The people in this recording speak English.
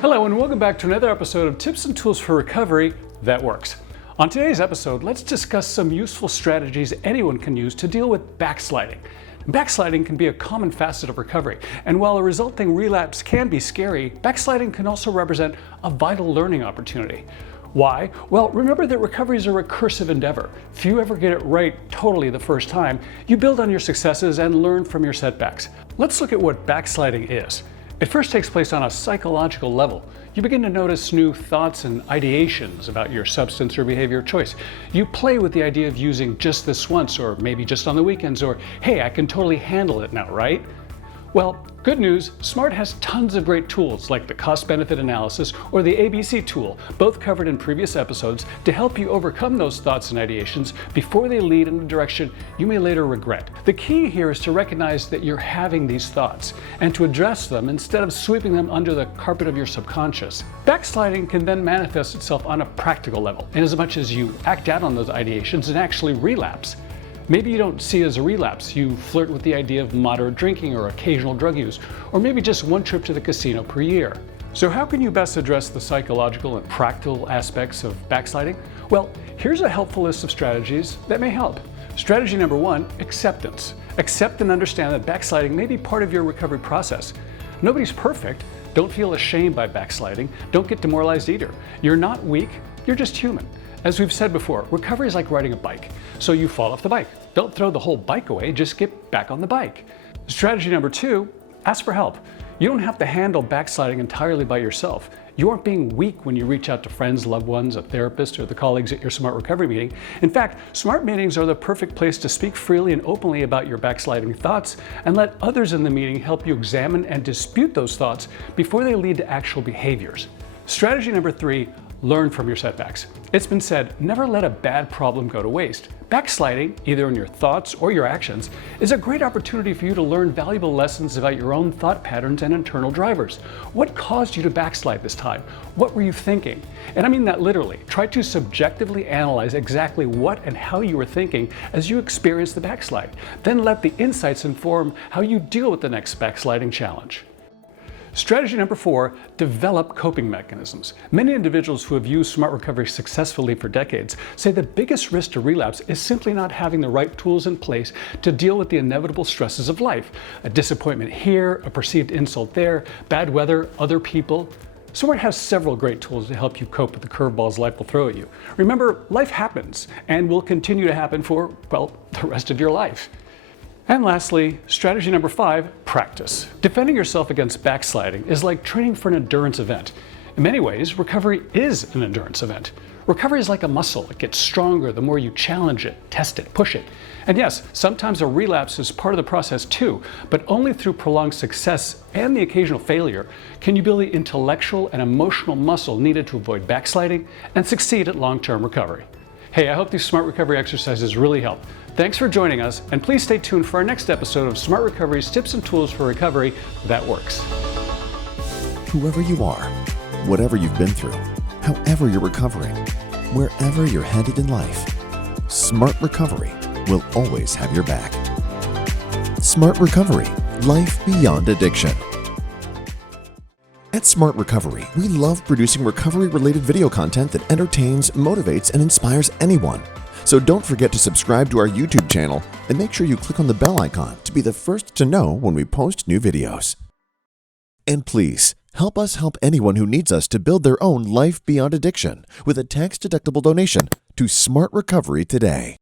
Hello and welcome back to another episode of Tips and Tools for Recovery That Works. On today's episode, let's discuss some useful strategies anyone can use to deal with backsliding. Backsliding can be a common facet of recovery, and while a resulting relapse can be scary, backsliding can also represent a vital learning opportunity. Why? Well, remember that recovery is a recursive endeavor. Few ever get it right totally the first time. You build on your successes and learn from your setbacks. Let's look at what backsliding is. It first takes place on a psychological level. You begin to notice new thoughts and ideations about your substance or behavior choice. You play with the idea of using just this once, or maybe just on the weekends, or hey, I can totally handle it now, right? Well, good news, SMART has tons of great tools like the cost-benefit analysis or the ABC tool, both covered in previous episodes, to help you overcome those thoughts and ideations before they lead in a direction you may later regret. The key here is to recognize that you're having these thoughts and to address them instead of sweeping them under the carpet of your subconscious. Backsliding can then manifest itself on a practical level, inasmuch as you act out on those ideations and actually relapse. Maybe you don't see it as a relapse. You flirt with the idea of moderate drinking or occasional drug use, or maybe just one trip to the casino per year. So how can you best address the psychological and practical aspects of backsliding? Well, here's a helpful list of strategies that may help. Strategy number 1, acceptance. Accept and understand that backsliding may be part of your recovery process. Nobody's perfect. Don't feel ashamed by backsliding. Don't get demoralized either. You're not weak, you're just human. As we've said before, recovery is like riding a bike. So you fall off the bike. Don't throw the whole bike away, just get back on the bike. Strategy number 2, ask for help. You don't have to handle backsliding entirely by yourself. You aren't being weak when you reach out to friends, loved ones, a therapist, or the colleagues at your SMART recovery meeting. In fact, SMART meetings are the perfect place to speak freely and openly about your backsliding thoughts and let others in the meeting help you examine and dispute those thoughts before they lead to actual behaviors. Strategy number 3, learn from your setbacks. It's been said, never let a bad problem go to waste. Backsliding, either in your thoughts or your actions, is a great opportunity for you to learn valuable lessons about your own thought patterns and internal drivers. What caused you to backslide this time? What were you thinking? And I mean that literally. Try to subjectively analyze exactly what and how you were thinking as you experience the backslide. Then let the insights inform how you deal with the next backsliding challenge. Strategy number 4, develop coping mechanisms. Many individuals who have used SMART recovery successfully for decades say the biggest risk to relapse is simply not having the right tools in place to deal with the inevitable stresses of life. A disappointment here, a perceived insult there, bad weather, other people. SMART has several great tools to help you cope with the curveballs life will throw at you. Remember, life happens and will continue to happen for, well, the rest of your life. And lastly, strategy number 5, practice. Defending yourself against backsliding is like training for an endurance event. In many ways, recovery is an endurance event. Recovery is like a muscle. It gets stronger the more you challenge it, test it, push it. And yes, sometimes a relapse is part of the process too, but only through prolonged success and the occasional failure can you build the intellectual and emotional muscle needed to avoid backsliding and succeed at long-term recovery. Hey, I hope these SMART recovery exercises really help. Thanks for joining us, and please stay tuned for our next episode of SMART Recovery's Tips and Tools for Recovery That Works. Whoever you are, whatever you've been through, however you're recovering, wherever you're headed in life, SMART Recovery will always have your back. SMART Recovery, life beyond addiction. At SMART Recovery, we love producing recovery-related video content that entertains, motivates, and inspires anyone. So don't forget to subscribe to our YouTube channel and make sure you click on the bell icon to be the first to know when we post new videos. And please, help us help anyone who needs us to build their own life beyond addiction with a tax-deductible donation to SMART Recovery today.